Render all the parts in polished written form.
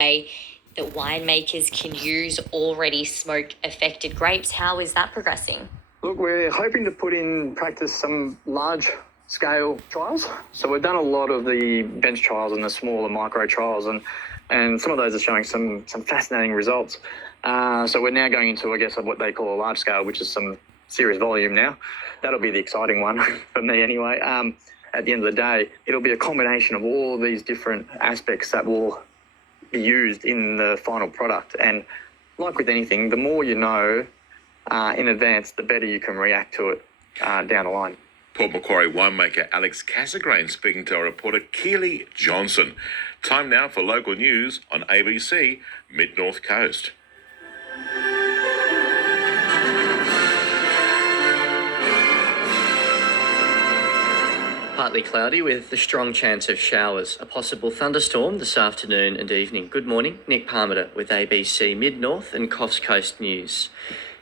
way that winemakers can use already smoke-affected grapes. How is that progressing? Look, we're hoping to put in practice some large-scale trials. So we've done a lot of the bench trials and the smaller micro trials, and some of those are showing some fascinating results. So we're now going into, I guess, what they call a large scale, which is some serious volume now. That'll be the exciting one for me anyway. At the end of the day, it'll be a combination of all these different aspects that will be used in the final product. And like with anything, the more you know in advance, the better you can react to it down the line. Port Macquarie winemaker Alex Casagrain speaking to our reporter Keely Johnson. Time now for local news on ABC Mid-North Coast. Partly cloudy with a strong chance of showers. A possible thunderstorm this afternoon and evening. Good morning, Nick Parmiter with ABC Mid-North and Coffs Coast News.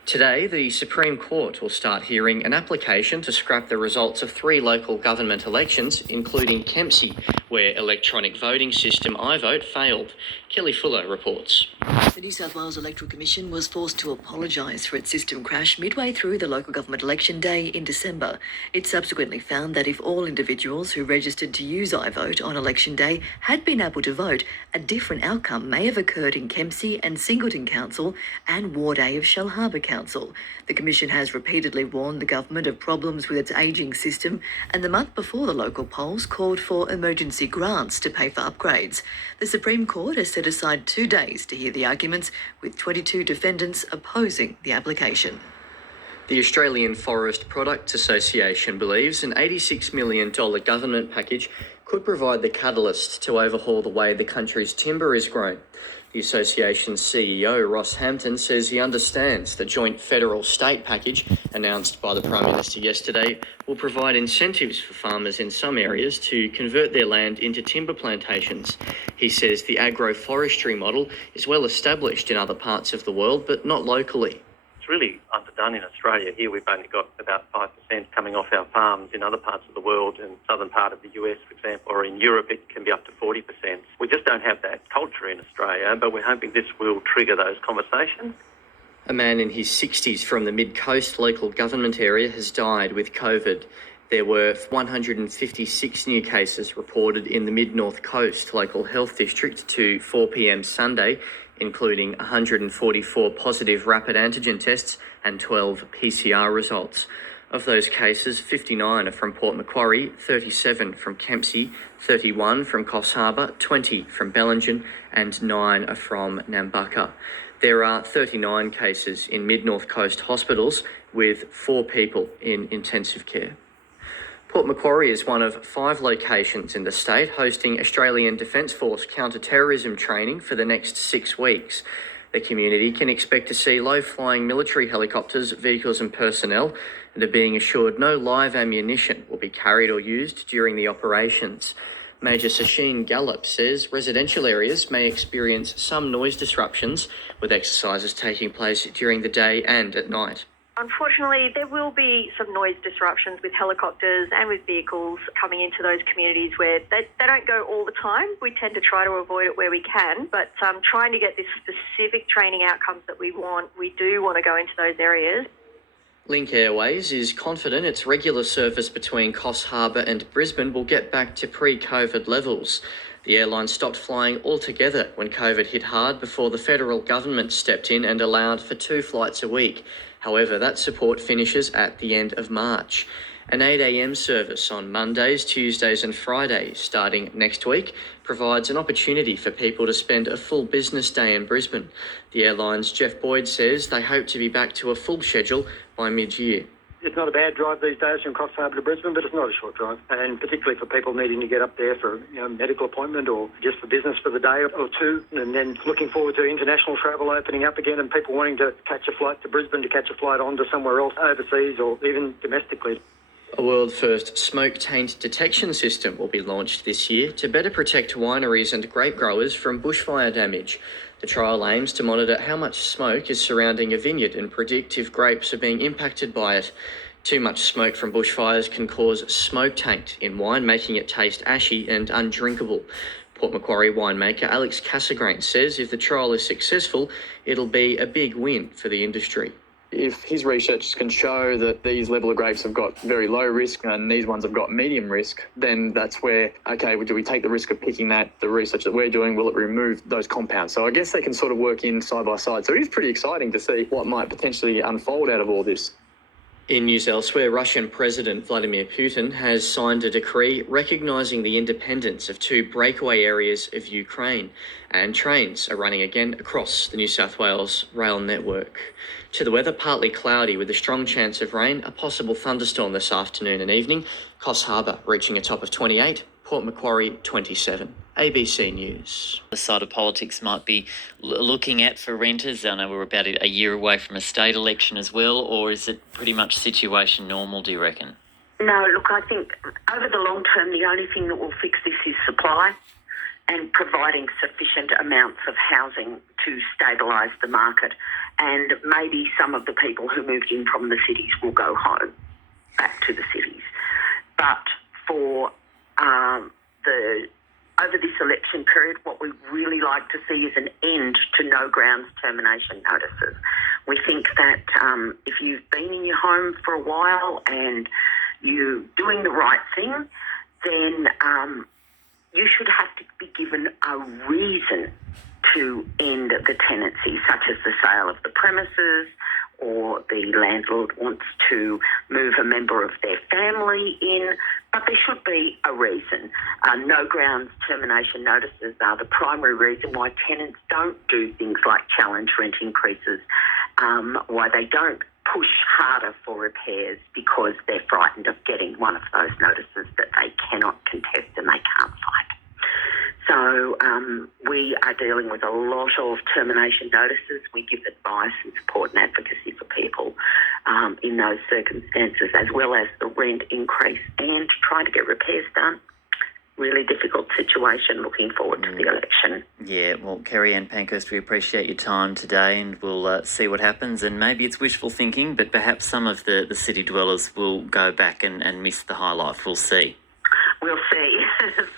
Today, the Supreme Court will start hearing an application to scrap the results of 3 local government elections, including Kempsey, where electronic voting system iVote failed. Kelly Fuller reports. The New South Wales Electoral Commission was forced to apologise for its system crash midway through the local government election day in December. It subsequently found that if all individuals who registered to use iVote on election day had been able to vote, a different outcome may have occurred in Kempsey and Singleton Council and Ward A of Shellharbour Council. The Commission has repeatedly warned the government of problems with its ageing system, and the month before the local polls called for emergency grants to pay for upgrades. The Supreme Court has set aside 2 days to hear the arguments, with 22 defendants opposing the application. The Australian Forest Products Association believes an $86 million government package could provide the catalyst to overhaul the way the country's timber is grown. The association's CEO, Ross Hampton, says he understands the joint federal-state package announced by the Prime Minister yesterday will provide incentives for farmers in some areas to convert their land into timber plantations. He says the agroforestry model is well established in other parts of the world, but not locally. It's really underdone in Australia. Here we've only got about 5% coming off our farms. In other parts of the world, in southern part of the US, for example, or in Europe, it can be up to 40%. We just don't have that culture in Australia, but we're hoping this will trigger those conversations. A man in his 60s from the Mid-Coast local government area has died with COVID. There were 156 new cases reported in the Mid-North Coast local health district to 4 p.m. Sunday, including 144 positive rapid antigen tests and 12 PCR results. Of those cases, 59 are from Port Macquarie, 37 from Kempsey, 31 from Coffs Harbour, 20 from Bellingen, and 9 are from Nambucca. There are 39 cases in Mid-North Coast hospitals, with 4 people in intensive care. Port Macquarie is one of 5 locations in the state hosting Australian Defence Force counter-terrorism training for the next 6 weeks. The community can expect to see low-flying military helicopters, vehicles and personnel, and are being assured no live ammunition will be carried or used during the operations. Major Sasheen Gallup says residential areas may experience some noise disruptions, with exercises taking place during the day and at night. Unfortunately, there will be some noise disruptions with helicopters and with vehicles coming into those communities where they don't go all the time. We tend to try to avoid it where we can, but trying to get this specific training outcomes that we want, we do want to go into those areas. Link Airways is confident its regular service between Coffs Harbour and Brisbane will get back to pre-COVID levels. The airline stopped flying altogether when COVID hit hard before the federal government stepped in and allowed for 2 flights a week. However, that support finishes at the end of March. An 8 a.m. service on Mondays, Tuesdays and Fridays starting next week provides an opportunity for people to spend a full business day in Brisbane. The airline's Jeff Boyd says they hope to be back to a full schedule by mid-year. It's not a bad drive these days from Coffs Harbour to Brisbane, but it's not a short drive. And particularly for people needing to get up there for a medical appointment or just for business for the day or 2, and then looking forward to international travel opening up again and people wanting to catch a flight to Brisbane to catch a flight on to somewhere else overseas or even domestically. A world-first smoke taint detection system will be launched this year to better protect wineries and grape growers from bushfire damage. The trial aims to monitor how much smoke is surrounding a vineyard and predict if grapes are being impacted by it. Too much smoke from bushfires can cause smoke taint in wine, making it taste ashy and undrinkable. Port Macquarie winemaker Alex Cassegrain says if the trial is successful, it'll be a big win for the industry. If his research can show that these level of grapes have got very low risk and these ones have got medium risk, then that's where, okay, well, do we take the risk of picking that, the research that we're doing, will it remove those compounds? So I guess they can sort of work in side by side. So it is pretty exciting to see what might potentially unfold out of all this. In news elsewhere, Russian President Vladimir Putin has signed a decree recognising the independence of 2 breakaway areas of Ukraine, and trains are running again across the New South Wales rail network. To the weather, partly cloudy with a strong chance of rain, a possible thunderstorm this afternoon and evening. Coffs Harbour reaching a top of 28, Port Macquarie 27. ABC News. The side of politics might be looking at for renters? I know we're about a year away from a state election as well, or is it pretty much situation normal, do you reckon? No, look, I think over the long term, the only thing that will fix this is supply and providing sufficient amounts of housing to stabilise the market. And maybe some of the people who moved in from the cities will go home, back to the cities. But for over this election period, what we really like to see is an end to no grounds termination notices. We think that if you've been in your home for a while and you're doing the right thing, then you should have to be given a reason to end the tenancy, such as the sale of the premises, or the landlord wants to move a member of their family in, but there should be a reason. No grounds termination notices are the primary reason why tenants don't do things like challenge rent increases, why they don't push harder for repairs because they're frightened of getting one of those notices that they cannot contest and they can't fight. So we are dealing with a lot of termination notices. We give advice and support and advocacy for people in those circumstances, as well as the rent increase and trying to get repairs done. Really difficult situation. Looking forward to the election. Yeah, well, Kerry-Anne Pankhurst, we appreciate your time today, and we'll see what happens. And maybe it's wishful thinking, but perhaps some of the city dwellers will go back and miss the high life. We'll see. We'll see.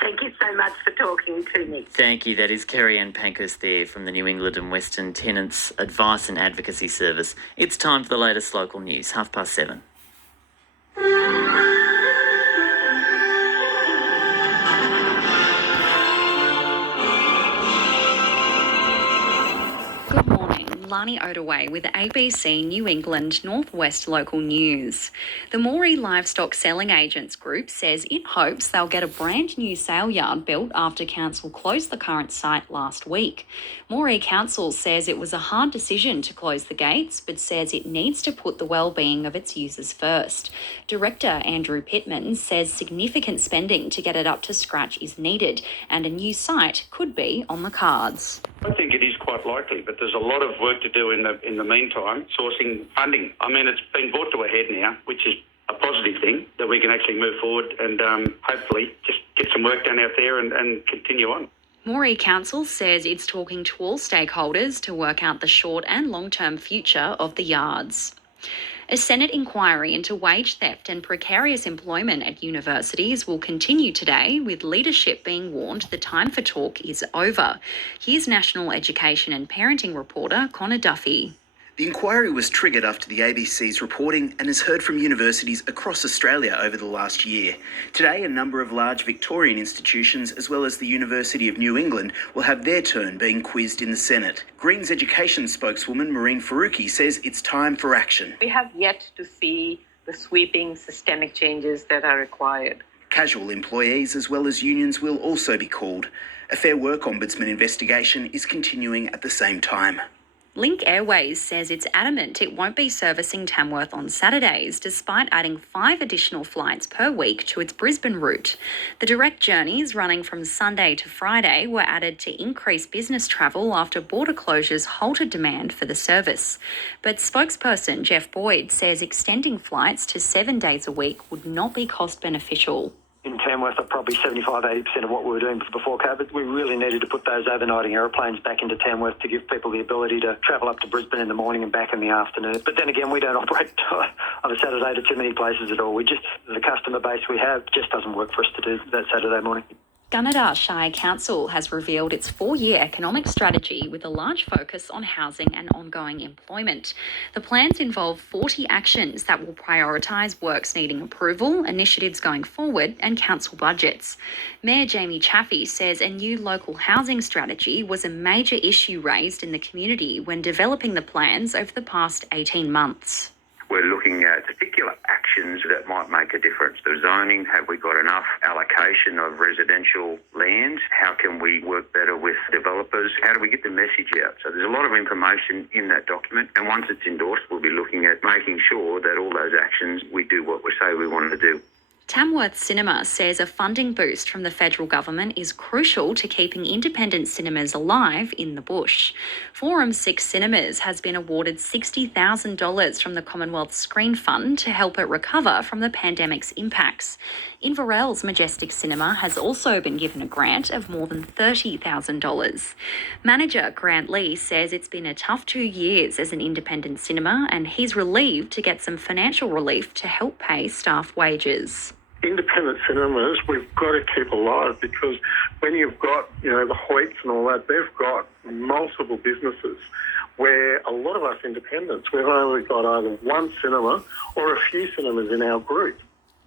Thank you so much for talking to me. Thank you. That is Kerry-Anne Pankhurst there from the New England and Western Tenants Advice and Advocacy Service. It's time for the latest local news, 7:30. Good morning. Lani Odaway with ABC New England Northwest Local News. The Moree Livestock Selling Agents Group says it hopes they'll get a brand new sale yard built after Council closed the current site last week. Moree Council says it was a hard decision to close the gates, but says it needs to put the well-being of its users first. Director Andrew Pittman says significant spending to get it up to scratch is needed, and a new site could be on the cards. I think it is quite likely, but there's a lot of work to do in the meantime, sourcing funding. I mean, it's been brought to a head now, which is a positive thing, that we can actually move forward and hopefully just get some work done out there and continue on. Moree Council says it's talking to all stakeholders to work out the short and long-term future of the yards. A Senate inquiry into wage theft and precarious employment at universities will continue today, with leadership being warned the time for talk is over. Here's National Education and Parenting reporter Connor Duffy. The inquiry was triggered after the ABC's reporting and has heard from universities across Australia over the last year. Today, a number of large Victorian institutions, as well as the University of New England, will have their turn being quizzed in the Senate. Greens education spokeswoman Maureen Faruqi says it's time for action. We have yet to see the sweeping systemic changes that are required. Casual employees as well as unions will also be called. A Fair Work Ombudsman investigation is continuing at the same time. Link Airways says it's adamant it won't be servicing Tamworth on Saturdays, despite adding 5 additional flights per week to its Brisbane route. The direct journeys running from Sunday to Friday were added to increase business travel after border closures halted demand for the service. But spokesperson Jeff Boyd says extending flights to 7 days a week would not be cost beneficial. In Tamworth, probably 75-80% of what we were doing before COVID. We really needed to put those overnighting aeroplanes back into Tamworth to give people the ability to travel up to Brisbane in the morning and back in the afternoon. But then again, we don't operate on a Saturday to too many places at all. The customer base we have just doesn't work for us to do that Saturday morning. Gunnedah Shire Council has revealed its 4-year economic strategy with a large focus on housing and ongoing employment. The plans involve 40 actions that will prioritise works needing approval, initiatives going forward, and council budgets. Mayor Jamie Chaffey says a new local housing strategy was a major issue raised in the community when developing the plans over the past 18 months. We're looking at particular actions that might make a difference. The zoning, have we got enough allocation of residential land? How can we work better with developers? How do we get the message out? So there's a lot of information in that document, and once it's endorsed, we'll be looking at making sure that all those actions, we do what we say we want to do. Tamworth Cinema says a funding boost from the federal government is crucial to keeping independent cinemas alive in the bush. Forum 6 Cinemas has been awarded $60,000 from the Commonwealth Screen Fund to help it recover from the pandemic's impacts. Inverell's Majestic Cinema has also been given a grant of more than $30,000. Manager Grant Lee says it's been a tough 2 years as an independent cinema, and he's relieved to get some financial relief to help pay staff wages. Independent cinemas, we've got to keep alive, because when you've got, the Hoyts and all that, they've got multiple businesses, where a lot of us independents, we've only got either one cinema or a few cinemas in our group.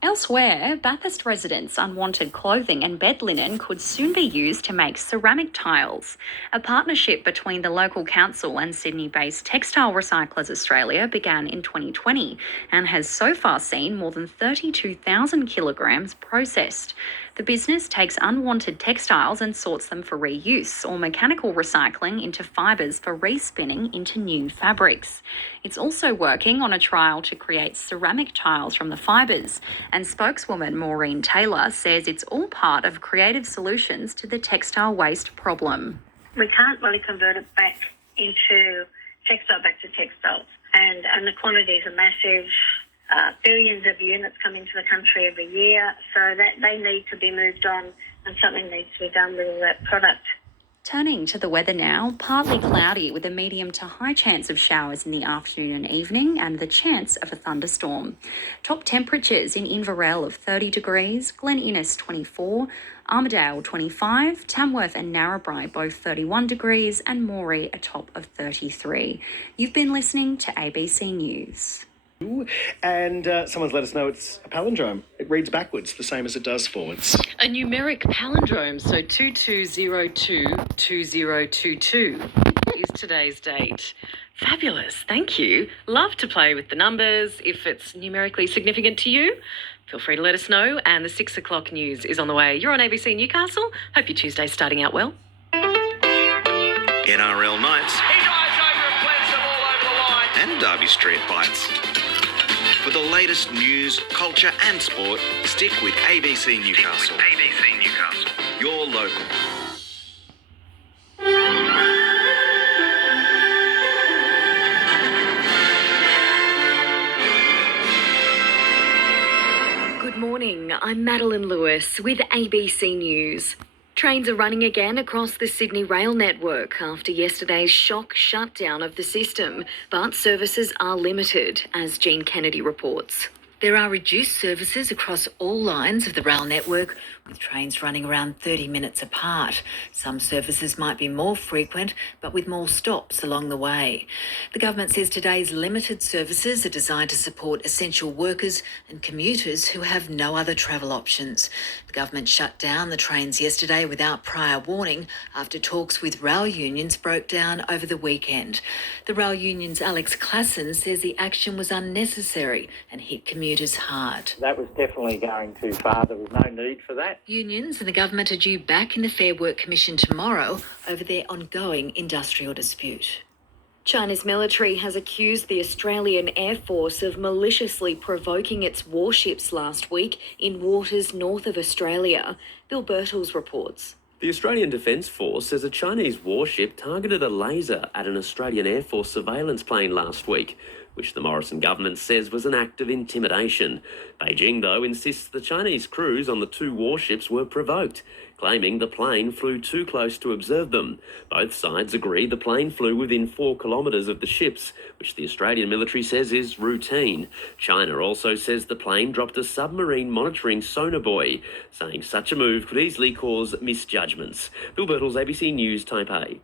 Elsewhere, Bathurst residents' unwanted clothing and bed linen could soon be used to make ceramic tiles. A partnership between the local council and Sydney-based Textile Recyclers Australia began in 2020 and has so far seen more than 32,000 kilograms processed. The business takes unwanted textiles and sorts them for reuse or mechanical recycling into fibres for respinning into new fabrics. It's also working on a trial to create ceramic tiles from the fibres, and spokeswoman Maureen Taylor says it's all part of creative solutions to the textile waste problem. We can't really convert it back into textile back to textiles, and the quantities are massive. Billions of units come into the country every year, so that they need to be moved on, and something needs to be done with all that product. Turning to the weather now, partly cloudy with a medium to high chance of showers in the afternoon and evening and the chance of a thunderstorm. Top temperatures in Inverell of 30 degrees, Glen Innes 24, Armidale 25, Tamworth and Narrabri both 31 degrees, and Moree a top of 33. You've been listening to ABC News. And someone's let us know it's a palindrome. It reads backwards, the same as it does forwards. A numeric palindrome, so 22022022 is today's date. Fabulous, thank you. Love to play with the numbers. If it's numerically significant to you, feel free to let us know. And the 6 o'clock news is on the way. You're on ABC Newcastle. Hope your Tuesday's starting out well. NRL nights. He dives over and plants them all over the line. And Derby Street bites. For the latest news, culture and sport, stick with ABC Newcastle. ABC Newcastle. Your local. Good morning, I'm Madeline Lewis with ABC News. Trains are running again across the Sydney rail network after yesterday's shock shutdown of the system, but services are limited, as Jean Kennedy reports. There are reduced services across all lines of the rail network, with trains running around 30 minutes apart. Some services might be more frequent, but with more stops along the way. The government says today's limited services are designed to support essential workers and commuters who have no other travel options. The government shut down the trains yesterday without prior warning after talks with rail unions broke down over the weekend. The rail union's Alex Klassen says the action was unnecessary and hit commuters hard. That was definitely going too far. There was no need for that. Unions and the government are due back in the Fair Work Commission tomorrow over their ongoing industrial dispute. China's military has accused the Australian Air Force of maliciously provoking its warships last week in waters north of Australia. Bill Birtles reports. The Australian Defence Force says a Chinese warship targeted a laser at an Australian Air Force surveillance plane last week. which the Morrison government says was an act of intimidation. Beijing, though, insists the Chinese crews on the 2 warships were provoked, claiming the plane flew too close to observe them. Both sides agree the plane flew within 4 kilometres of the ships, which the Australian military says is routine. China also says the plane dropped a submarine monitoring sonar buoy, saying such a move could easily cause misjudgments. Bill Birtles, ABC News, Taipei.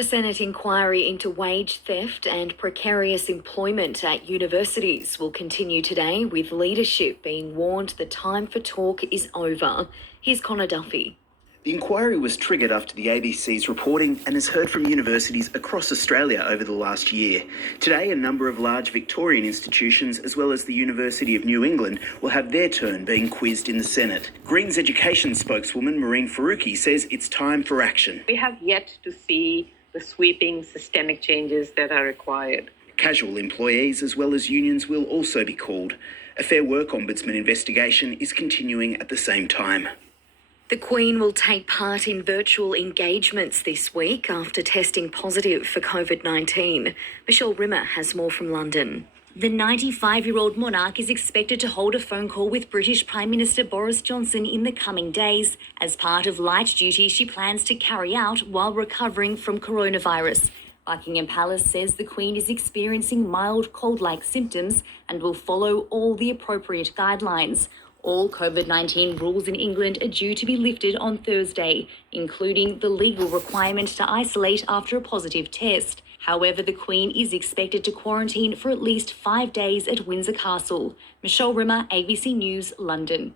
A Senate inquiry into wage theft and precarious employment at universities will continue today, with leadership being warned the time for talk is over. Here's Connor Duffy. The inquiry was triggered after the ABC's reporting and has heard from universities across Australia over the last year. Today, a number of large Victorian institutions, as well as the University of New England, will have their turn being quizzed in the Senate. Greens education spokeswoman Maureen Faruqi says it's time for action. We have yet to see the sweeping systemic changes that are required. Casual employees as well as unions will also be called. A Fair Work Ombudsman investigation is continuing at the same time. The Queen will take part in virtual engagements this week after testing positive for COVID-19. Michelle Rimmer has more from London. The 95-year-old monarch is expected to hold a phone call with British Prime Minister Boris Johnson in the coming days as part of light duty she plans to carry out while recovering from coronavirus. Buckingham Palace says the Queen is experiencing mild cold-like symptoms and will follow all the appropriate guidelines. All COVID-19 rules in England are due to be lifted on Thursday, including the legal requirement to isolate after a positive test. However, the Queen is expected to quarantine for at least 5 days at Windsor Castle. Michelle Rimmer, ABC News, London.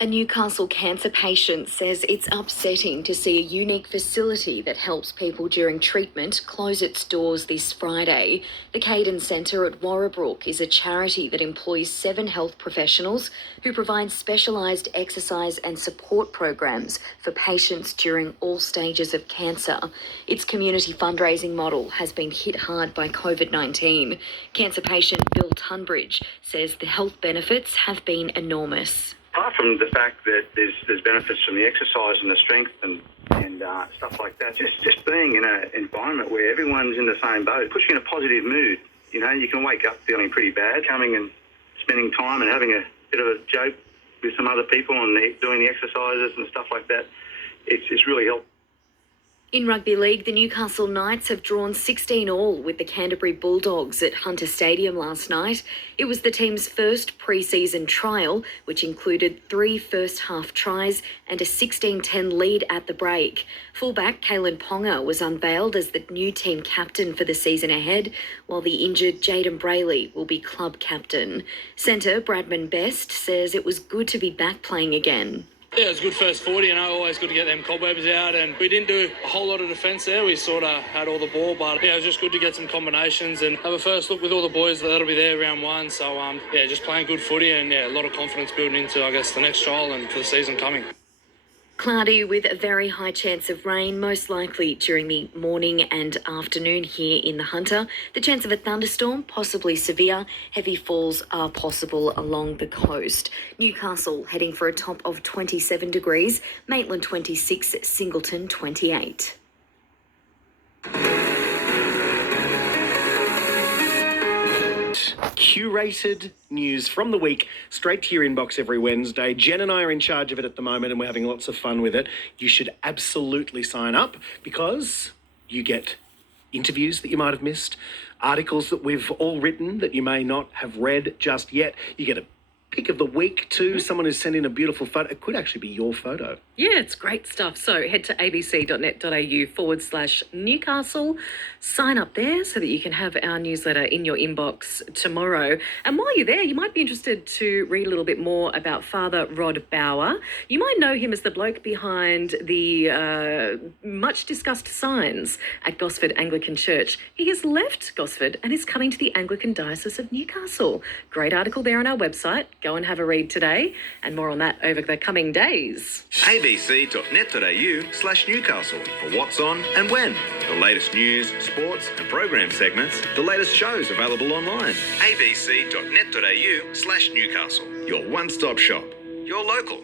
A Newcastle cancer patient says it's upsetting to see a unique facility that helps people during treatment close its doors this Friday. The Caden Centre at Warrabrook is a charity that employs 7 health professionals who provide specialised exercise and support programs for patients during all stages of cancer. Its community fundraising model has been hit hard by COVID-19. Cancer patient Bill Tunbridge says the health benefits have been enormous. Apart from the fact that there's benefits from the exercise and the strength and stuff like that, just being in an environment where everyone's in the same boat puts you in a positive mood. You know, you can wake up feeling pretty bad, coming and spending time and having a bit of a joke with some other people and doing the exercises and stuff like that. It's really helped. In rugby league, the Newcastle Knights have drawn 16-all with the Canterbury Bulldogs at Hunter Stadium last night. It was the team's first pre-season trial, which included 3 first-half tries and a 16-10 lead at the break. Fullback Kalen Ponga was unveiled as the new team captain for the season ahead, while the injured Jaden Brayley will be club captain. Centre Bradman Best says it was good to be back playing again. Yeah, it was a good first 40, always good to get them cobwebs out, and we didn't do a whole lot of defence there. We sort of had all the ball, but yeah, it was just good to get some combinations and have a first look with all the boys that'll be there round 1. So yeah, just playing good footy and yeah, a lot of confidence building into, I guess, the next trial and for the season coming. Cloudy with a very high chance of rain, most likely during the morning and afternoon here in the Hunter. The chance of a thunderstorm, possibly severe. Heavy falls are possible along the coast. Newcastle heading for a top of 27 degrees. Maitland 26, Singleton 28. Curated news from the week straight to your inbox every Wednesday. Jen and I are in charge of it at the moment and we're having lots of fun with it. You should absolutely sign up because you get interviews that you might have missed, articles that we've all written that you may not have read just yet. You get a pick of the week too, someone who's sent in a beautiful photo. It could actually be your photo. Yeah, it's great stuff. So head to abc.net.au/Newcastle. Sign up there so that you can have our newsletter in your inbox tomorrow. And while you're there, you might be interested to read a little bit more about Father Rod Bauer. You might know him as the bloke behind the much discussed signs at Gosford Anglican Church. He has left Gosford and is coming to the Anglican Diocese of Newcastle. Great article there on our website. Go and have a read today, and more on that over the coming days. abc.net.au/Newcastle for what's on and when. The latest news, sports and program segments, the latest shows available online. abc.net.au/Newcastle. Your one-stop shop. Your local.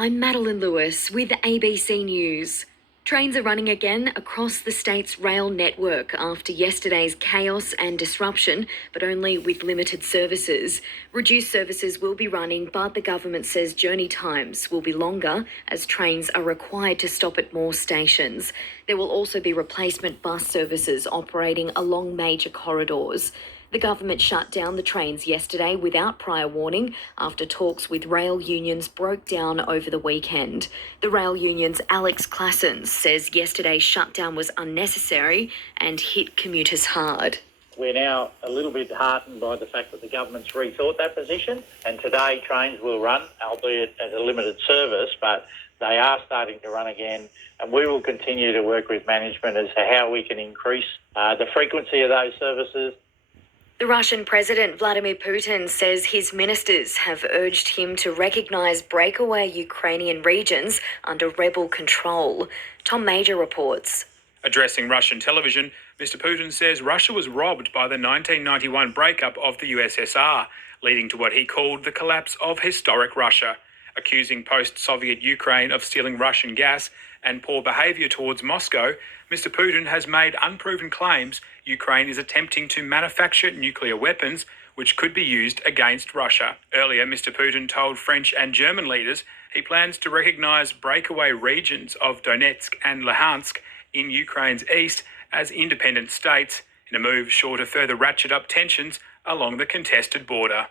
I'm Madeline Lewis with ABC News. Trains are running again across the state's rail network after yesterday's chaos and disruption, but only with limited services. Reduced services will be running, but the government says journey times will be longer as trains are required to stop at more stations. There will also be replacement bus services operating along major corridors. The government shut down the trains yesterday without prior warning after talks with rail unions broke down over the weekend. The rail union's Alex Classen says yesterday's shutdown was unnecessary and hit commuters hard. We're now a little bit heartened by the fact that the government's rethought that position, and today trains will run, albeit at a limited service, but they are starting to run again, and we will continue to work with management as to how we can increase the frequency of those services. The Russian President Vladimir Putin says his ministers have urged him to recognise breakaway Ukrainian regions under rebel control. Tom Major reports. Addressing Russian television, Mr. Putin says Russia was robbed by the 1991 breakup of the USSR, leading to what he called the collapse of historic Russia, accusing post-Soviet Ukraine of stealing Russian gas and poor behaviour towards Moscow. Mr. Putin has made unproven claims Ukraine is attempting to manufacture nuclear weapons which could be used against Russia. Earlier, Mr. Putin told French and German leaders he plans to recognise breakaway regions of Donetsk and Luhansk in Ukraine's east as independent states, in a move sure to further ratchet up tensions along the contested border.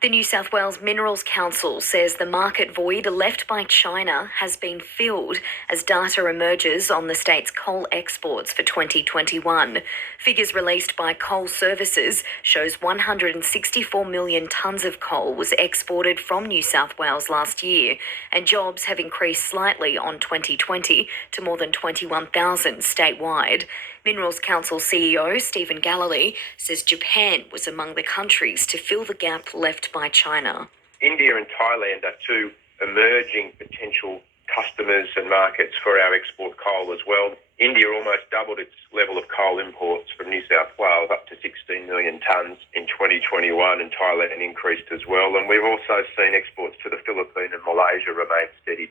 The New South Wales Minerals Council says the market void left by China has been filled as data emerges on the state's coal exports for 2021. Figures released by Coal Services shows 164 million tonnes of coal was exported from New South Wales last year, and jobs have increased slightly on 2020 to more than 21,000 statewide. Minerals Council CEO Stephen Galilee says Japan was among the countries to fill the gap left by China. India and Thailand are two emerging potential customers and markets for our export coal as well. India almost doubled its level of coal imports from New South Wales up to 16 million tonnes in 2021, and Thailand increased as well. And we've also seen exports to the Philippines and Malaysia remain steady.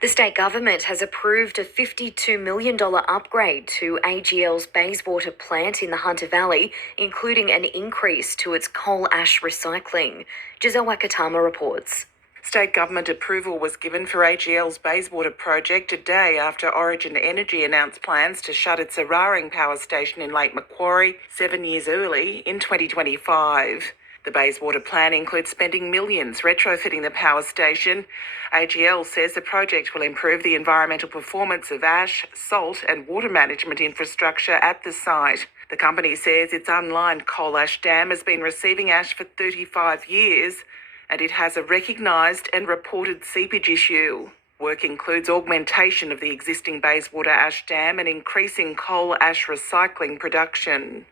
The state government has approved a $52 million upgrade to AGL's Bayswater plant in the Hunter Valley, including an increase to its coal ash recycling. Giselle Wakatama reports. State government approval was given for AGL's Bayswater project a day after Origin Energy announced plans to shut its Eraring power station in Lake Macquarie 7 years early in 2025. The Bayswater plan includes spending millions retrofitting the power station. AGL says the project will improve the environmental performance of ash, salt and water management infrastructure at the site. The company says its unlined coal ash dam has been receiving ash for 35 years and it has a recognised and reported seepage issue. Work includes augmentation of the existing Bayswater ash dam and increasing coal ash recycling production.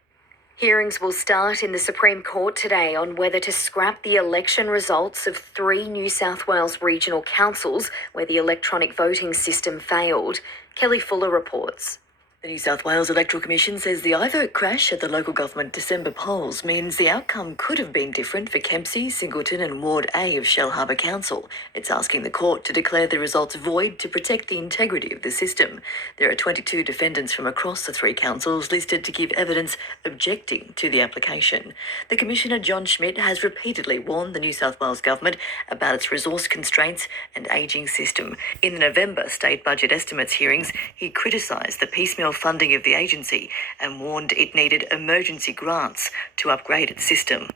Hearings will start in the Supreme Court today on whether to scrap the election results of 3 New South Wales regional councils where the electronic voting system failed. Kelly Fuller reports. The New South Wales Electoral Commission says the iVote crash at the local government December polls means the outcome could have been different for Kempsey, Singleton and Ward A of Shell Harbour Council. It's asking the court to declare the results void to protect the integrity of the system. There are 22 defendants from across the 3 councils listed to give evidence objecting to the application. The Commissioner John Schmidt has repeatedly warned the New South Wales Government about its resource constraints and ageing system. In the November state budget estimates hearings, he criticised the piecemeal funding of the agency and warned it needed emergency grants to upgrade its system.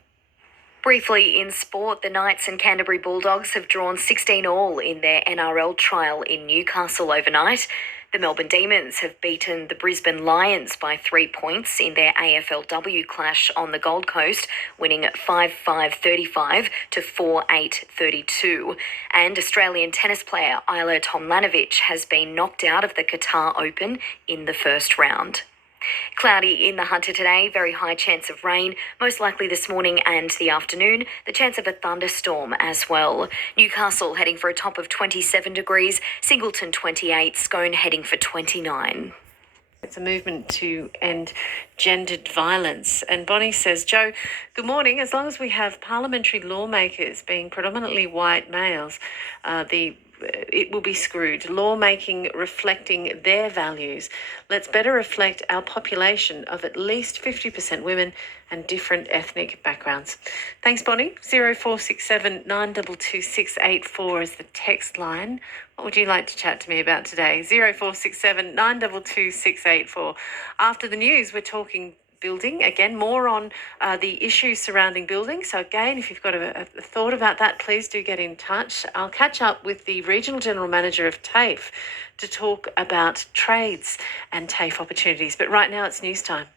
Briefly in sport, the Knights and Canterbury Bulldogs have drawn 16-all in their NRL trial in Newcastle overnight. The Melbourne Demons have beaten the Brisbane Lions by 3 points in their AFLW clash on the Gold Coast, winning 5-5-35 to 4-8-32. And Australian tennis player Isla Tomljanovic has been knocked out of the Qatar Open in the first round. Cloudy in the Hunter today, very high chance of rain, most likely this morning and the afternoon, the chance of a thunderstorm as well. Newcastle heading for a top of 27 degrees, Singleton 28, Scone heading for 29. It's a movement to end gendered violence. And Bonnie says, Joe, good morning. As long as we have parliamentary lawmakers being predominantly white males, the it will be screwed. Lawmaking reflecting their values. Let's better reflect our population of at least 50% women and different ethnic backgrounds. Thanks, Bonnie. 0467 922 684 is the text line. What would you like to chat to me about today? 0467 922 684. After the news, we're talking building. Again, more on the issues surrounding building. So again, if you've got a thought about that, please do get in touch. I'll catch up with the Regional General Manager of TAFE to talk about trades and TAFE opportunities. But right now it's news time.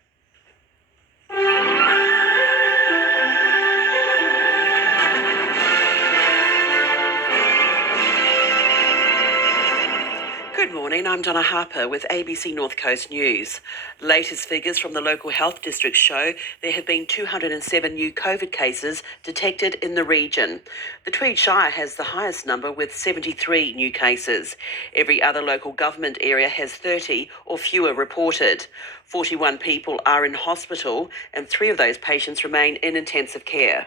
Good morning, I'm Donna Harper with ABC North Coast News. Latest figures from the local health district show there have been 207 new COVID cases detected in the region. The Tweed Shire has the highest number with 73 new cases. Every other local government area has 30 or fewer reported. 41 people are in hospital and 3 of those patients remain in intensive care.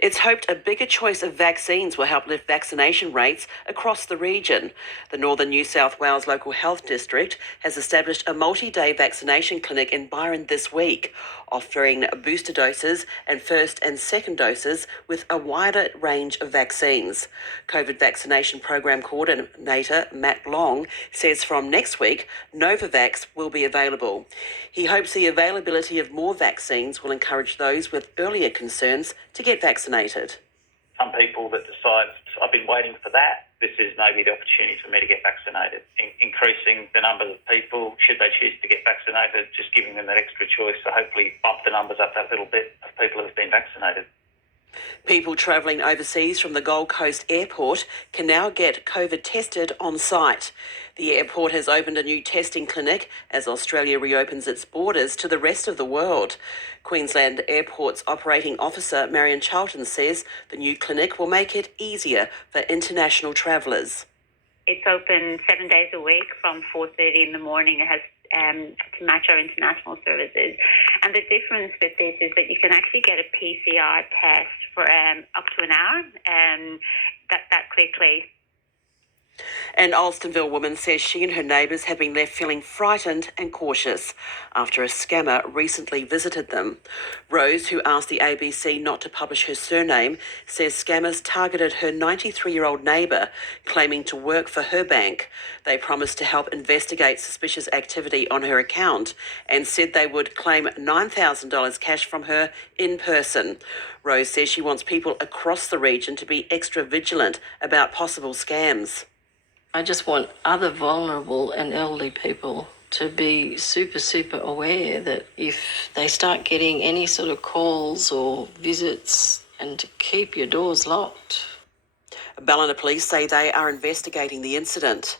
It's hoped a bigger choice of vaccines will help lift vaccination rates across the region. The Northern New South Wales Local Health District has established a multi-day vaccination clinic in Byron this week, offering booster doses and first and second doses with a wider range of vaccines. COVID vaccination program coordinator Matt Long says from next week, Novavax will be available. He hopes the availability of more vaccines will encourage those with earlier concerns to get vaccinated. Some people that decide, I've been waiting for that, this is maybe the opportunity for me to get vaccinated. Increasing the number of people, should they choose to get vaccinated, just giving them that extra choice, so hopefully bump the numbers up that little bit of people who have been vaccinated. People travelling overseas from the Gold Coast airport can now get COVID tested on site. The airport has opened a new testing clinic as Australia reopens its borders to the rest of the world. Queensland Airport's operating officer Marion Charlton says the new clinic will make it easier for international travellers. It's open 7 days a week from 4:30 in the morning. It has to match our international services. And the difference with this is that you can actually get a PCR test for up to an hour that quickly. An Alstonville woman says she and her neighbours have been left feeling frightened and cautious after a scammer recently visited them. Rose, who asked the ABC not to publish her surname, says scammers targeted her 93-year-old neighbour, claiming to work for her bank. They promised to help investigate suspicious activity on her account and said they would claim $9,000 cash from her in person. Rose says she wants people across the region to be extra vigilant about possible scams. I just want other vulnerable and elderly people to be super aware that if they start getting any sort of calls or visits, and to keep your doors locked. Ballina police say they are investigating the incident.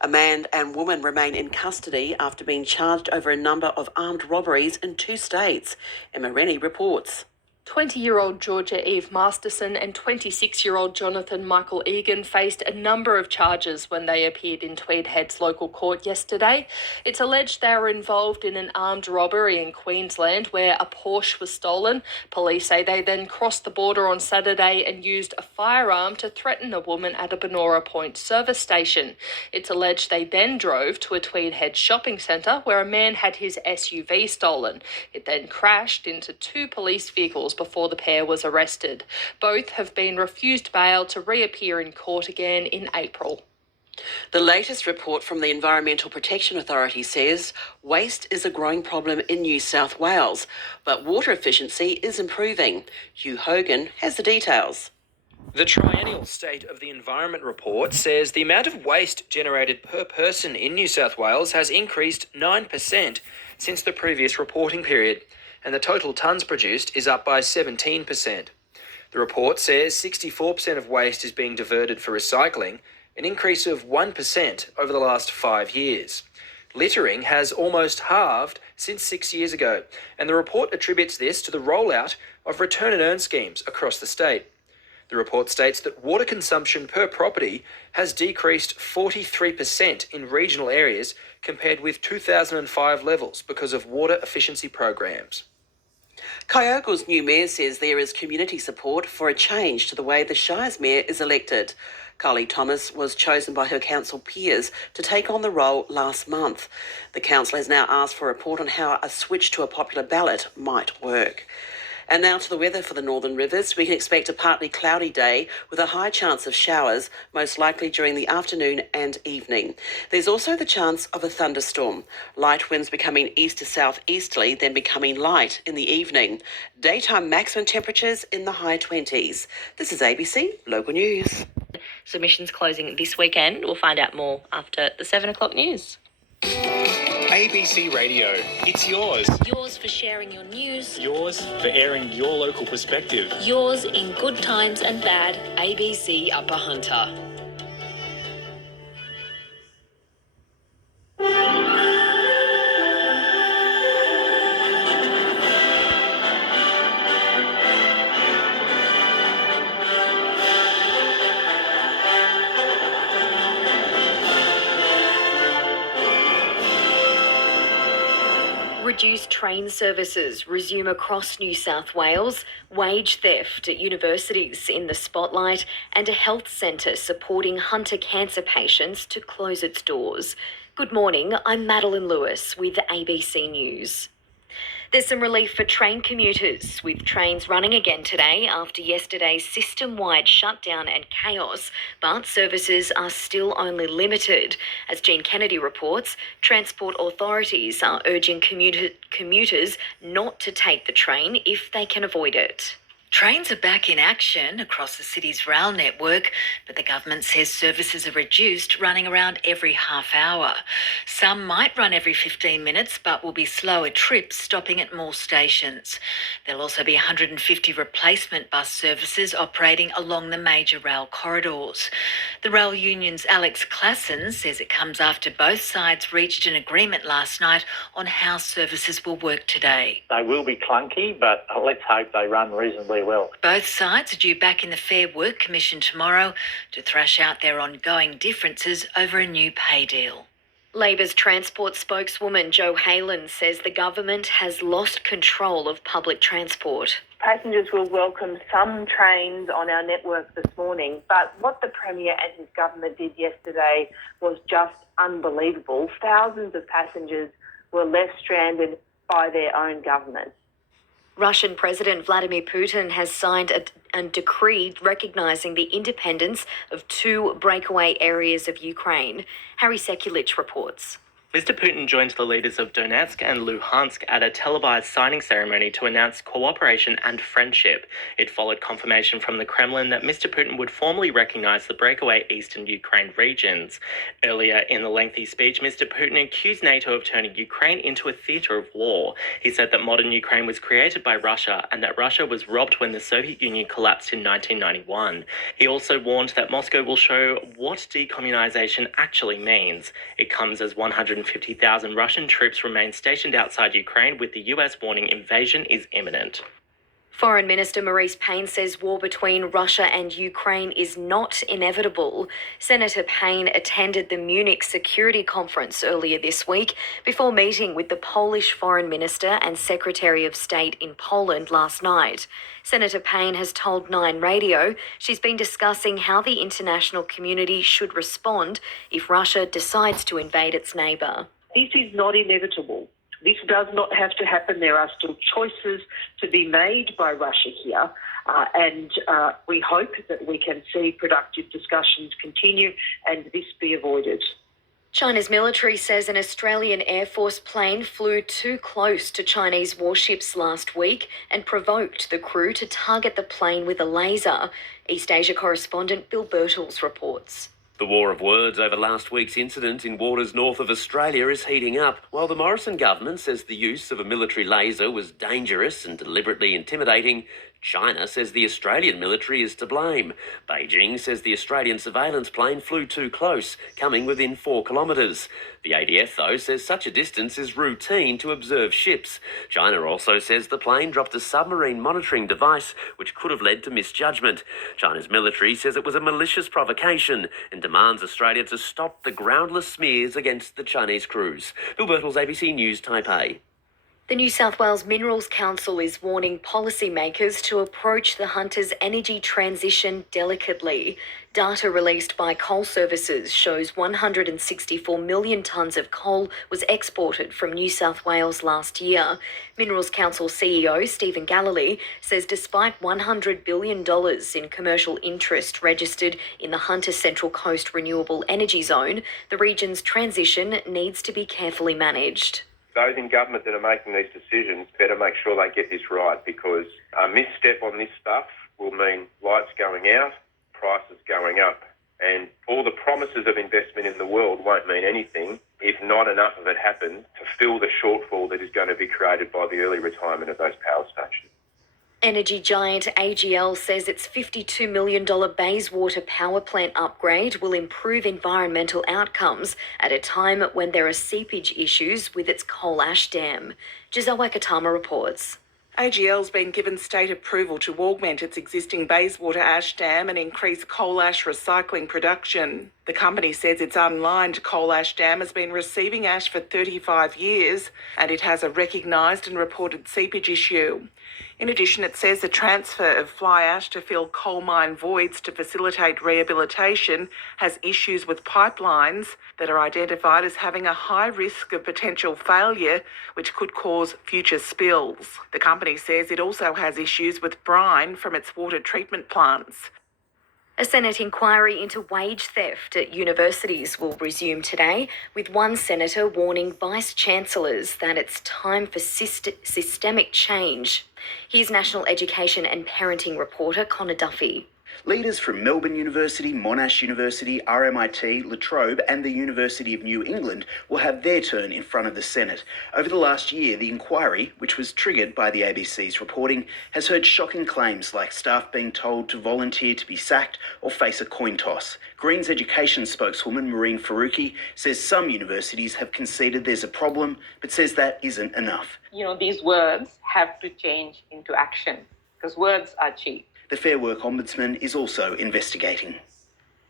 A man and woman remain in custody after being charged over a number of armed robberies in 2 states. Emma Rennie reports. 20-year-old Georgia Eve Masterson and 26-year-old Jonathan Michael Egan faced a number of charges when they appeared in Tweed Head's local court yesterday. It's alleged they were involved in an armed robbery in Queensland where a Porsche was stolen. Police say they then crossed the border on Saturday and used a firearm to threaten a woman at a Benora Point service station. It's alleged they then drove to a Tweed Head shopping centre where a man had his SUV stolen. It then crashed into 2 police vehicles before the pair was arrested. Both have been refused bail to reappear in court again in April. The latest report from the Environmental Protection Authority says waste is a growing problem in New South Wales, but water efficiency is improving. Hugh Hogan has the details. The Triennial State of the Environment report says the amount of waste generated per person in New South Wales has increased 9% since the previous reporting period, and the total tonnes produced is up by 17%. The report says 64% of waste is being diverted for recycling, an increase of 1% over the last 5 years. Littering has almost halved since 6 years ago, and the report attributes this to the rollout of return and earn schemes across the state. The report states that water consumption per property has decreased 43% in regional areas compared with 2005 levels because of water efficiency programs. Kyogo's new mayor says there is community support for a change to the way the Shire's mayor is elected. Kylie Thomas was chosen by her council peers to take on the role last month. The council has now asked for a report on how a switch to a popular ballot might work. And now to the weather for the northern rivers. We can expect a partly cloudy day with a high chance of showers, most likely during the afternoon and evening. There's also the chance of a thunderstorm. Light winds becoming east to southeasterly, then becoming light in the evening. Daytime maximum temperatures in the high 20s. This is ABC Local News. Submissions closing this weekend. We'll find out more after the 7 o'clock news. ABC Radio, it's yours. Yours for sharing your news. Yours for airing your local perspective. Yours in good times and bad. ABC Upper Hunter. Reduced train services resume across New South Wales, wage theft at universities in the spotlight, and a health centre supporting Hunter cancer patients to close its doors. Good morning, I'm Madeline Lewis with ABC News. There's some relief for train commuters, with trains running again today after yesterday's system-wide shutdown and chaos, but services are still only limited. As Jean Kennedy reports, transport authorities are urging commuters not to take the train if they can avoid it. Trains are back in action across the city's rail network, but the government says services are reduced, running around every half hour. Some might run every 15 minutes, but will be slower trips, stopping at more stations. There'll also be 150 replacement bus services operating along the major rail corridors. The rail union's Alex Klassen says it comes after both sides reached an agreement last night on how services will work today. They will be clunky, but let's hope they run reasonably well. Both sides are due back in the Fair Work Commission tomorrow to thrash out their ongoing differences over a new pay deal. Labor's transport spokeswoman Jo Halen says the government has lost control of public transport. Passengers will welcome some trains on our network this morning, but what the Premier and his government did yesterday was just unbelievable. Thousands of passengers were left stranded by their own government. Russian President Vladimir Putin has signed a decree recognising the independence of two breakaway areas of Ukraine. Harry Sekulich reports. Mr. Putin joined the leaders of Donetsk and Luhansk at a televised signing ceremony to announce cooperation and friendship. It followed confirmation from the Kremlin that Mr. Putin would formally recognise the breakaway eastern Ukraine regions. Earlier in the lengthy speech, Mr. Putin accused NATO of turning Ukraine into a theatre of war. He said that modern Ukraine was created by Russia and that Russia was robbed when the Soviet Union collapsed in 1991. He also warned that Moscow will show what decommunization actually means. It comes as 150,000 Russian troops remain stationed outside Ukraine, with the US warning invasion is imminent. Foreign Minister Maurice Payne says war between Russia and Ukraine is not inevitable. Senator Payne attended the Munich Security Conference earlier this week before meeting with the Polish Foreign Minister and Secretary of State in Poland last night. Senator Payne has told 9 Radio she's been discussing how the international community should respond if Russia decides to invade its neighbour. This is not inevitable. This does not have to happen. There are still choices to be made by Russia here, and we hope that we can see productive discussions continue and this be avoided. China's military says an Australian Air Force plane flew too close to Chinese warships last week and provoked the crew to target the plane with a laser. East Asia correspondent Bill Birtles reports. The war of words over last week's incident in waters north of Australia is heating up. While the Morrison government says the use of a military laser was dangerous and deliberately intimidating, China says the Australian military is to blame. Beijing says the Australian surveillance plane flew too close, coming within 4 kilometres. The ADF, though, says such a distance is routine to observe ships. China also says the plane dropped a submarine monitoring device, which could have led to misjudgment. China's military says it was a malicious provocation and demands Australia to stop the groundless smears against the Chinese crews. Bill Birtles, ABC News, Taipei. The New South Wales Minerals Council is warning policymakers to approach the Hunter's energy transition delicately. Data released by Coal Services shows 164 million tonnes of coal was exported from New South Wales last year. Minerals Council CEO Stephen Galilee says despite $100 billion in commercial interest registered in the Hunter Central Coast Renewable Energy Zone, the region's transition needs to be carefully managed. Those in government that are making these decisions better make sure they get this right, because a misstep on this stuff will mean lights going out, prices going up, and all the promises of investment in the world won't mean anything if not enough of it happens to fill the shortfall that is going to be created by the early retirement of those power stations. Energy giant AGL says its $52 million Bayswater power plant upgrade will improve environmental outcomes at a time when there are seepage issues with its coal ash dam. Giselle Wakatama reports. AGL's been given state approval to augment its existing Bayswater ash dam and increase coal ash recycling production. The company says its unlined coal ash dam has been receiving ash for 35 years and it has a recognised and reported seepage issue. In addition, it says the transfer of fly ash to fill coal mine voids to facilitate rehabilitation has issues with pipelines that are identified as having a high risk of potential failure, which could cause future spills. The company says it also has issues with brine from its water treatment plants. A Senate inquiry into wage theft at universities will resume today, with one senator warning vice-chancellors that it's time for systemic change. Here's National Education and Parenting reporter Connor Duffy. Leaders from Melbourne University, Monash University, RMIT, La Trobe and the University of New England will have their turn in front of the Senate. Over the last year, the inquiry, which was triggered by the ABC's reporting, has heard shocking claims like staff being told to volunteer to be sacked or face a coin toss. Greens education spokeswoman Maureen Faruqi says some universities have conceded there's a problem, but says that isn't enough. These words have to change into action because words are cheap. The Fair Work Ombudsman is also investigating.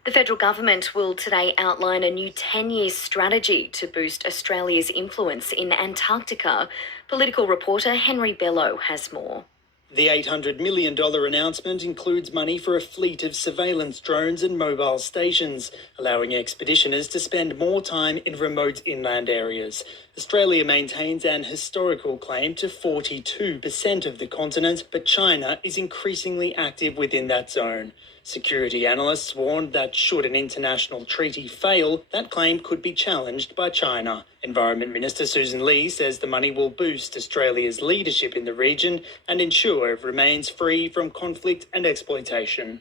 The federal government will today outline a new 10-year strategy to boost Australia's influence in Antarctica. Political reporter Henry Bello has more. The $800 million announcement includes money for a fleet of surveillance drones and mobile stations, allowing expeditioners to spend more time in remote inland areas. Australia maintains an historical claim to 42% of the continent, but China is increasingly active within that zone. Security analysts warned that should an international treaty fail, that claim could be challenged by China. Environment Minister Susan Lee says the money will boost Australia's leadership in the region and ensure it remains free from conflict and exploitation.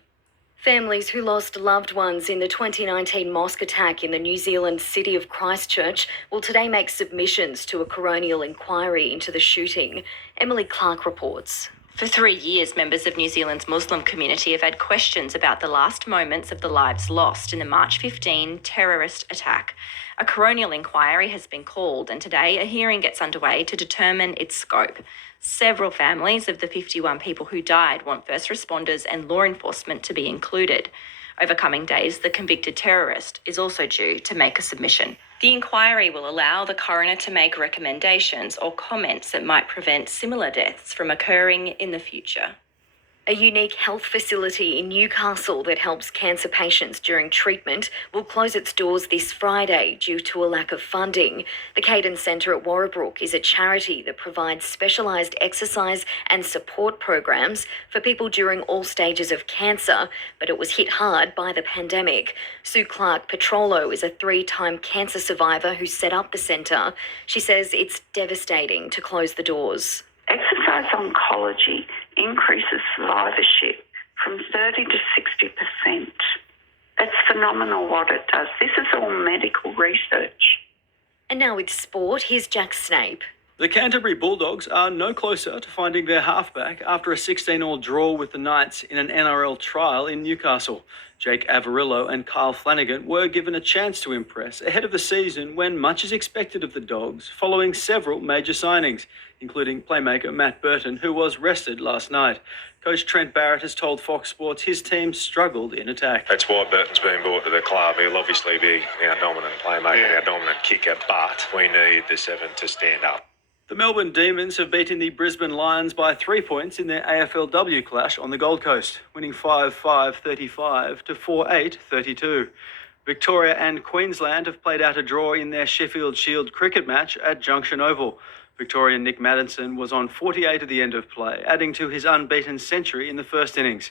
Families who lost loved ones in the 2019 mosque attack in the New Zealand city of Christchurch will today make submissions to a coronial inquiry into the shooting. Emily Clark reports. For 3 years, members of New Zealand's Muslim community have had questions about the last moments of the lives lost in the March 15 terrorist attack. A coronial inquiry has been called, and today a hearing gets underway to determine its scope. Several families of the 51 people who died want first responders and law enforcement to be included. Over coming days, the convicted terrorist is also due to make a submission. The inquiry will allow the coroner to make recommendations or comments that might prevent similar deaths from occurring in the future. A unique health facility in Newcastle that helps cancer patients during treatment will close its doors this Friday due to a lack of funding. The Cadence Centre at Warrabrook is a charity that provides specialised exercise and support programs for people during all stages of cancer, but it was hit hard by the pandemic. Sue Clark-Petrolo is a 3-time cancer survivor who set up the centre. She says it's devastating to close the doors. Exercise oncology increases survivorship from 30 to 60%. That's phenomenal what it does. This is all medical research. And now with sport, here's Jack Snape. The Canterbury Bulldogs are no closer to finding their halfback after a 16-all draw with the Knights in an NRL trial in Newcastle. Jake Averillo and Kyle Flanagan were given a chance to impress ahead of the season when much is expected of the Dogs following several major signings, including playmaker Matt Burton, who was rested last night. Coach Trent Barrett has told Fox Sports his team struggled in attack. That's why Burton's been brought to the club. He'll obviously be our dominant playmaker, our dominant kicker, but we need the 7 to stand up. The Melbourne Demons have beaten the Brisbane Lions by 3 points in their AFLW clash on the Gold Coast, winning 5-5-35 to 4-8-32. Victoria and Queensland have played out a draw in their Sheffield Shield cricket match at Junction Oval. Victorian Nick Maddinson was on 48 at the end of play, adding to his unbeaten century in the first innings.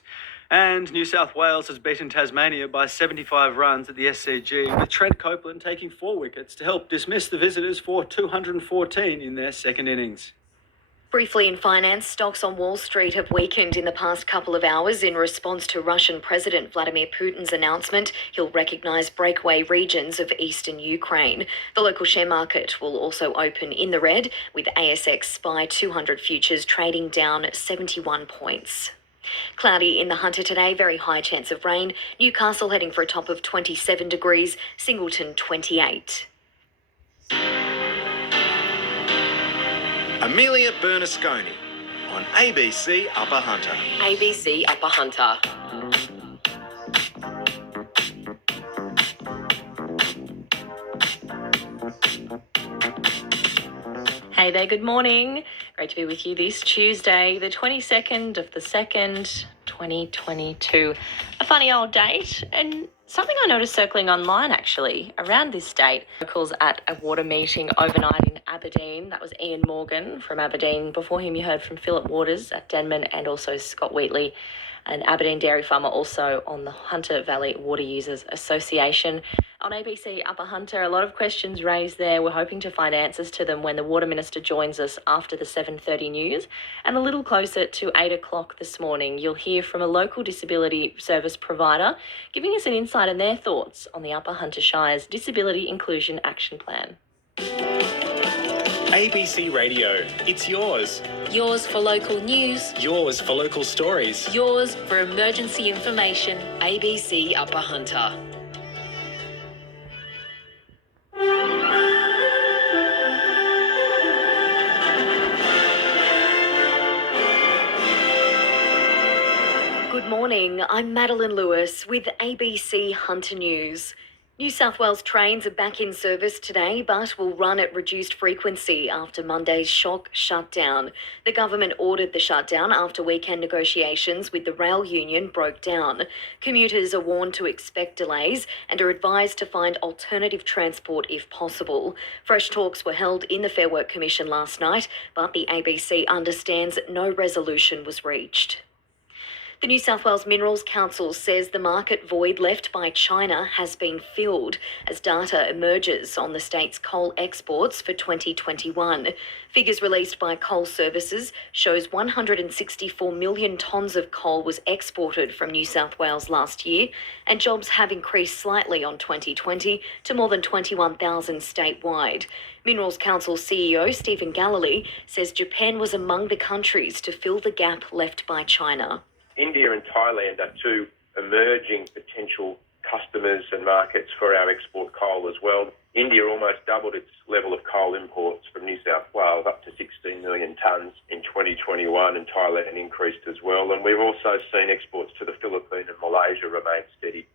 And New South Wales has beaten Tasmania by 75 runs at the SCG, with Trent Copeland taking 4 wickets to help dismiss the visitors for 214 in their second innings. Briefly in finance, stocks on Wall Street have weakened in the past couple of hours in response to Russian President Vladimir Putin's announcement he'll recognise breakaway regions of eastern Ukraine. The local share market will also open in the red, with ASX SPY 200 futures trading down 71 points. Cloudy in the Hunter today, very high chance of rain. Newcastle heading for a top of 27 degrees, Singleton 28. Amelia Bernasconi on ABC Upper Hunter. ABC Upper Hunter. Hey there, good morning. Great to be with you this Tuesday, the 22nd of the 2nd, 2022. A funny old date, and something I noticed circling online actually around this date. Locals at a water meeting overnight in Aberdeen. That was Ian Morgan from Aberdeen. Before him you heard from Philip Waters at Denman and also Scott Wheatley, an Aberdeen dairy farmer, also on the Hunter Valley Water Users Association. On ABC Upper Hunter, a lot of questions raised there. We're hoping to find answers to them when the Water Minister joins us after the 7:30 news. And a little closer to 8 o'clock this morning, you'll hear from a local disability service provider giving us an insight on their thoughts on the Upper Hunter Shire's Disability Inclusion Action Plan. ABC Radio, it's yours. Yours for local news. Yours for local stories. Yours for emergency information. ABC Upper Hunter. Good morning, I'm Madeline Lewis with ABC Hunter News. New South Wales trains are back in service today but will run at reduced frequency after Monday's shock shutdown. The government ordered the shutdown after weekend negotiations with the rail union broke down. Commuters are warned to expect delays and are advised to find alternative transport if possible. Fresh talks were held in the Fair Work Commission last night, but the ABC understands no resolution was reached. The New South Wales Minerals Council says the market void left by China has been filled as data emerges on the state's coal exports for 2021. Figures released by Coal Services shows 164 million tonnes of coal was exported from New South Wales last year, and jobs have increased slightly on 2020 to more than 21,000 statewide. Minerals Council CEO Stephen Galilee says Japan was among the countries to fill the gap left by China. India and Thailand are two emerging potential customers and markets for our export coal as well. India almost doubled its level of coal imports from New South Wales up to 16 million tonnes in 2021, and Thailand increased as well. And we've also seen exports to the Philippines and Malaysia remain steady.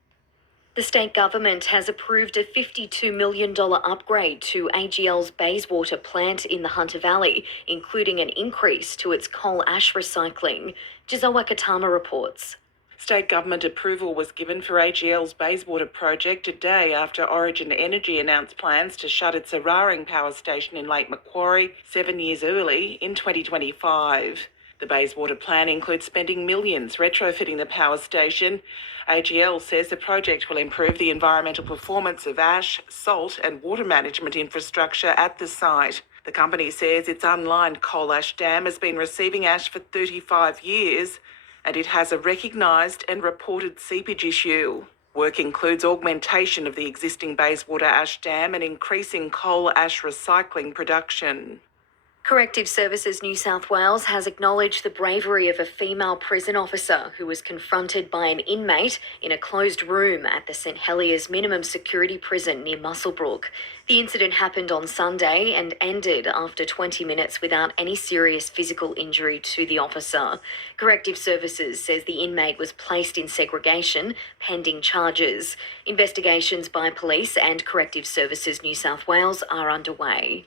The state government has approved a $52 million upgrade to AGL's Bayswater plant in the Hunter Valley, including an increase to its coal ash recycling. Giselle Wakatama reports. State government approval was given for AGL's Bayswater project a day after Origin Energy announced plans to shut its Eraring power station in Lake Macquarie 7 years early in 2025. The Bayswater plan includes spending millions retrofitting the power station. AGL says the project will improve the environmental performance of ash, salt and water management infrastructure at the site. The company says its unlined coal ash dam has been receiving ash for 35 years and it has a recognised and reported seepage issue. Work includes augmentation of the existing Bayswater ash dam and increasing coal ash recycling production. Corrective Services New South Wales has acknowledged the bravery of a female prison officer who was confronted by an inmate in a closed room at the St Heliers minimum security prison near Muswellbrook. The incident happened on Sunday and ended after 20 minutes without any serious physical injury to the officer. Corrective Services says the inmate was placed in segregation pending charges. Investigations by police and Corrective Services New South Wales are underway.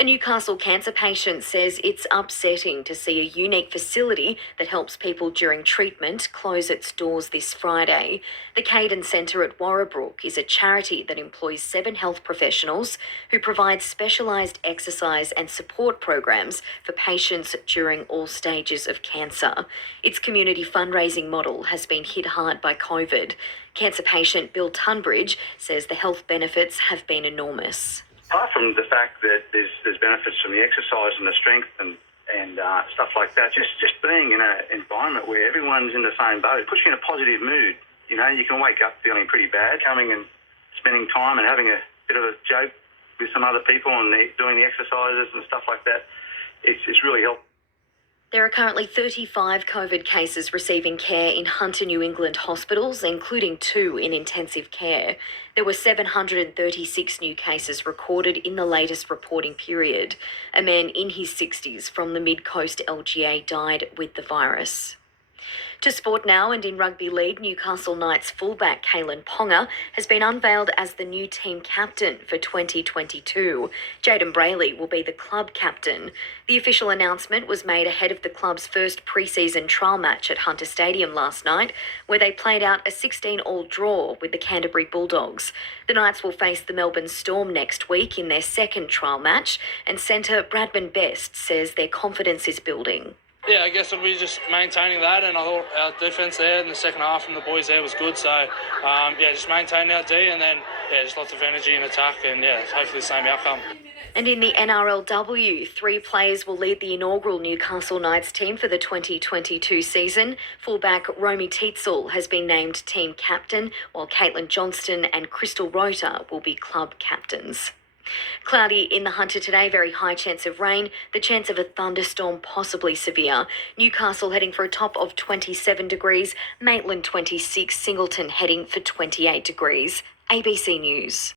A Newcastle cancer patient says it's upsetting to see a unique facility that helps people during treatment close its doors this Friday. The Caden Centre at Warrabrook is a charity that employs 7 health professionals who provide specialised exercise and support programs for patients during all stages of cancer. Its community fundraising model has been hit hard by COVID. Cancer patient Bill Tunbridge says the health benefits have been enormous. Apart from the fact that there's benefits from the exercise and the strength and stuff like that, just being in an environment where everyone's in the same boat puts you in a positive mood. You know, you can wake up feeling pretty bad, coming and spending time and having a bit of a joke with some other people and doing the exercises and stuff like that. It's really helped. There are currently 35 COVID cases receiving care in Hunter, New England hospitals, including 2 in intensive care. There were 736 new cases recorded in the latest reporting period. A man in his 60s from the Mid-Coast LGA died with the virus. To sport now, and in rugby league, Newcastle Knights fullback Kalen Ponga has been unveiled as the new team captain for 2022. Jaden Brayley will be the club captain. The official announcement was made ahead of the club's first pre-season trial match at Hunter Stadium last night, where they played out a 16-all draw with the Canterbury Bulldogs. The Knights will face the Melbourne Storm next week in their second trial match, and centre Bradman Best says their confidence is building. Yeah, I guess it'll be just maintaining that, and I thought our defence there in the second half from the boys there was good. So, just maintaining our D, and then, just lots of energy and attack, and, hopefully the same outcome. And in the NRLW, 3 players will lead the inaugural Newcastle Knights team for the 2022 season. Fullback Romy Teetsall has been named team captain, while Caitlin Johnston and Crystal Rota will be club captains. Cloudy in the Hunter today, very high chance of rain, the chance of a thunderstorm possibly severe. Newcastle heading for a top of 27 degrees, Maitland 26, Singleton heading for 28 degrees. ABC News.